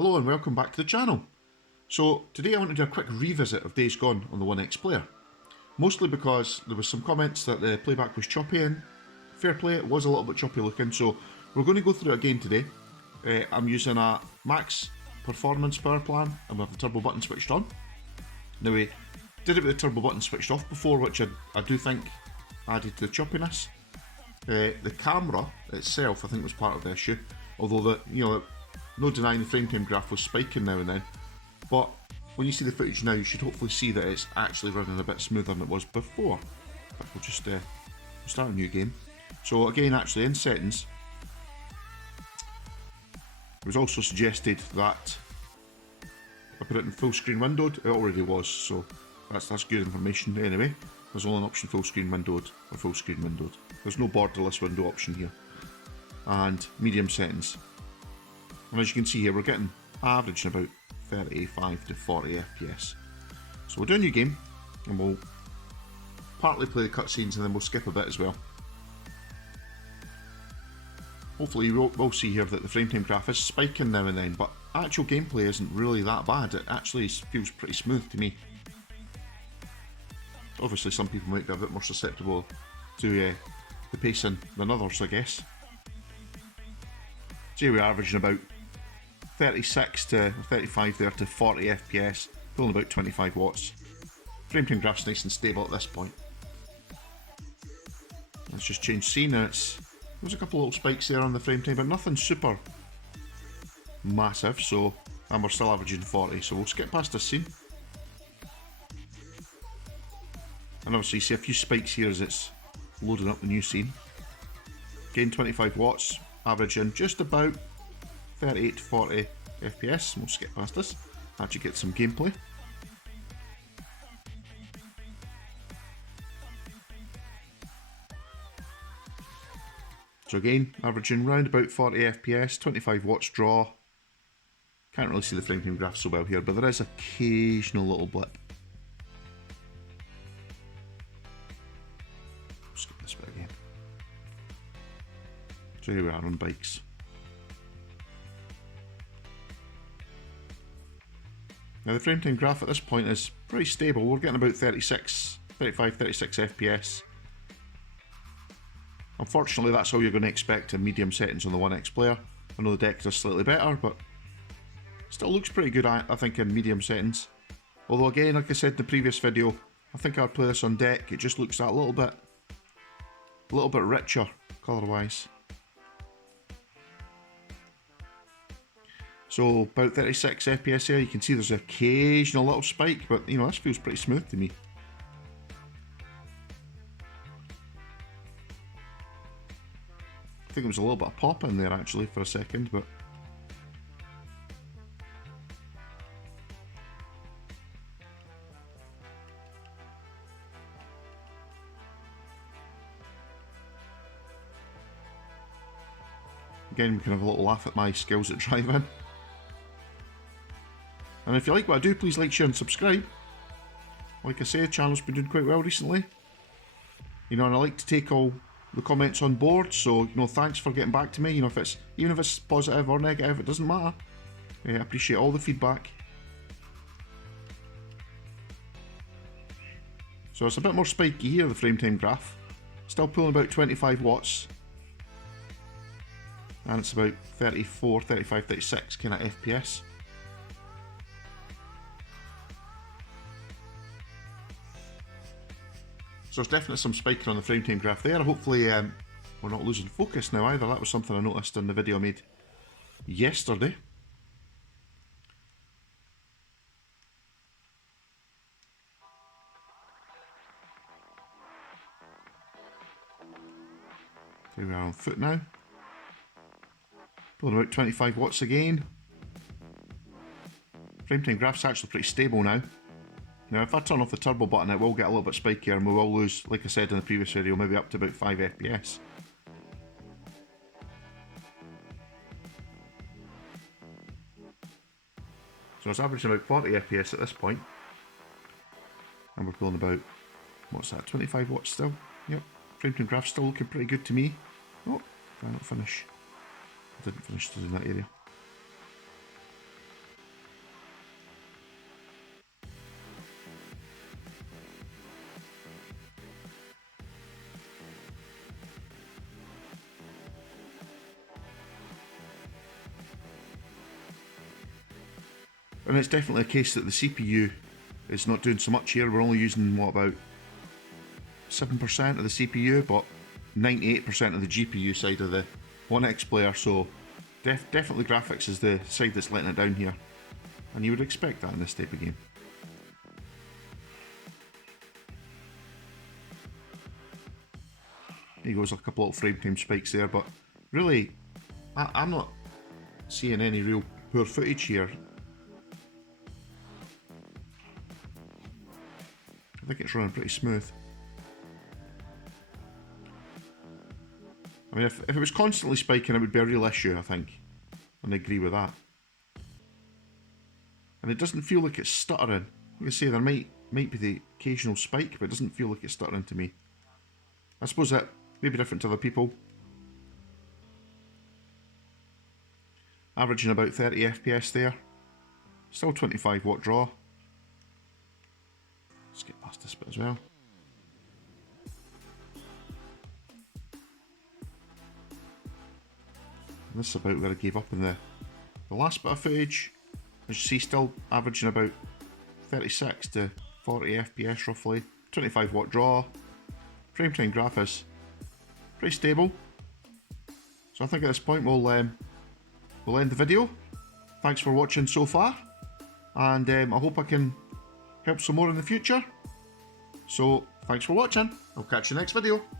Hello and welcome back to the channel. So today I want to do a quick revisit of Days Gone on the OneXPlayer. Mostly because there was some comments that the playback was choppy, and fair play, it was a little bit choppy looking, so we're going to go through it again today. I'm using a max performance power plan and with the turbo button switched on. Now we did it with the turbo button switched off before, which I do think added to the choppiness. The camera itself I think was part of the issue, although no denying the frame time graph was spiking now and then, but when you see the footage now you should hopefully see that it's actually running a bit smoother than it was before. But we'll just start a new game. So again, actually in settings, it was also suggested that I put it in full screen windowed. It already was, so that's good information. Anyway, there's only an option full screen windowed or full screen windowed. There's no borderless window option here. And medium settings. And as you can see here, we're getting averaging about 35 to 40 FPS. So we'll do a new game, and we'll partly play the cutscenes and then we'll skip a bit as well. Hopefully we'll see here that the frame time graph is spiking now and then, but actual gameplay isn't really that bad. It actually feels pretty smooth to me. Obviously some people might be a bit more susceptible to the pacing than others, I guess. So we're averaging about 36 to 35 there to 40 FPS, pulling about 25 watts. Frame time graph's nice and stable at this point. Let's just change scene. There's a couple of little spikes there on the frame time, but nothing super massive, so, and we're still averaging 40, so we'll skip past this scene. And obviously you see a few spikes here as it's loading up the new scene. Again, 25 watts, averaging just about 38 to 40 FPS. We'll skip past this. Actually get some gameplay. So again, averaging round about 40 FPS, 25 watts draw. Can't really see the frame time graph so well here, but there is occasional little blip. Skip this bit again. So here we are on bikes. Now the frame time graph at this point is pretty stable. We're getting about 35, 36 FPS. Unfortunately, that's all you're going to expect in medium settings on the OneXPlayer. I know the deck is slightly better, but still looks pretty good, I think, in medium settings. Although again, like I said in the previous video, I think I'd play this on deck. It just looks that little bit richer colour-wise. So about 36 FPS here. You can see there's an occasional little spike, but this feels pretty smooth to me. I think there was a little bit of pop in there actually for a second, but again we can have a little laugh at my skills at driving. And if you like what I do, please like, share and subscribe. Like I say, the channel's been doing quite well recently. And I like to take all the comments on board, so thanks for getting back to me. Even if it's positive or negative, it doesn't matter. I appreciate all the feedback. So it's a bit more spiky here, the frame time graph. Still pulling about 25 watts. And it's about 34, 35, 36 kind of FPS. So there's definitely some spiking on the frame time graph there. Hopefully we're not losing focus now either. That was something I noticed in the video I made yesterday. Here we are on foot now. Pulling about 25 watts again. Frame time graph's actually pretty stable now. Now if I turn off the turbo button, it will get a little bit spikier and we will lose, like I said in the previous video, maybe up to about 5 FPS. So it's averaging about 40 FPS at this point. And we're pulling about, what's that, 25 watts still? Yep, frame time graph's still looking pretty good to me. Oh, did I not finish? I didn't finish in that area. And it's definitely a case that the CPU is not doing so much here. We're only using, what, about 7% of the CPU, but 98% of the GPU side of the OneXPlayer, so definitely graphics is the side that's letting it down here. And you would expect that in this type of game. There goes a couple little frame time spikes there, but really, I'm not seeing any real poor footage here. I think it's running pretty smooth. I mean, if it was constantly spiking, it would be a real issue, I think. And I agree with that. And it doesn't feel like it's stuttering. Like I say, there might be the occasional spike, but it doesn't feel like it's stuttering to me. I suppose that may be different to other people. Averaging about 30 FPS there. Still 25 watt draw. Let's get past this bit as well. And this is about where I gave up in the last bit of footage. As you see, still averaging about 36 to 40 FPS roughly. 25 watt draw. Frame time graph is pretty stable. So I think at this point we'll end the video. Thanks for watching so far, and I hope I can help some more in the future. So thanks for watching. I'll catch you next video.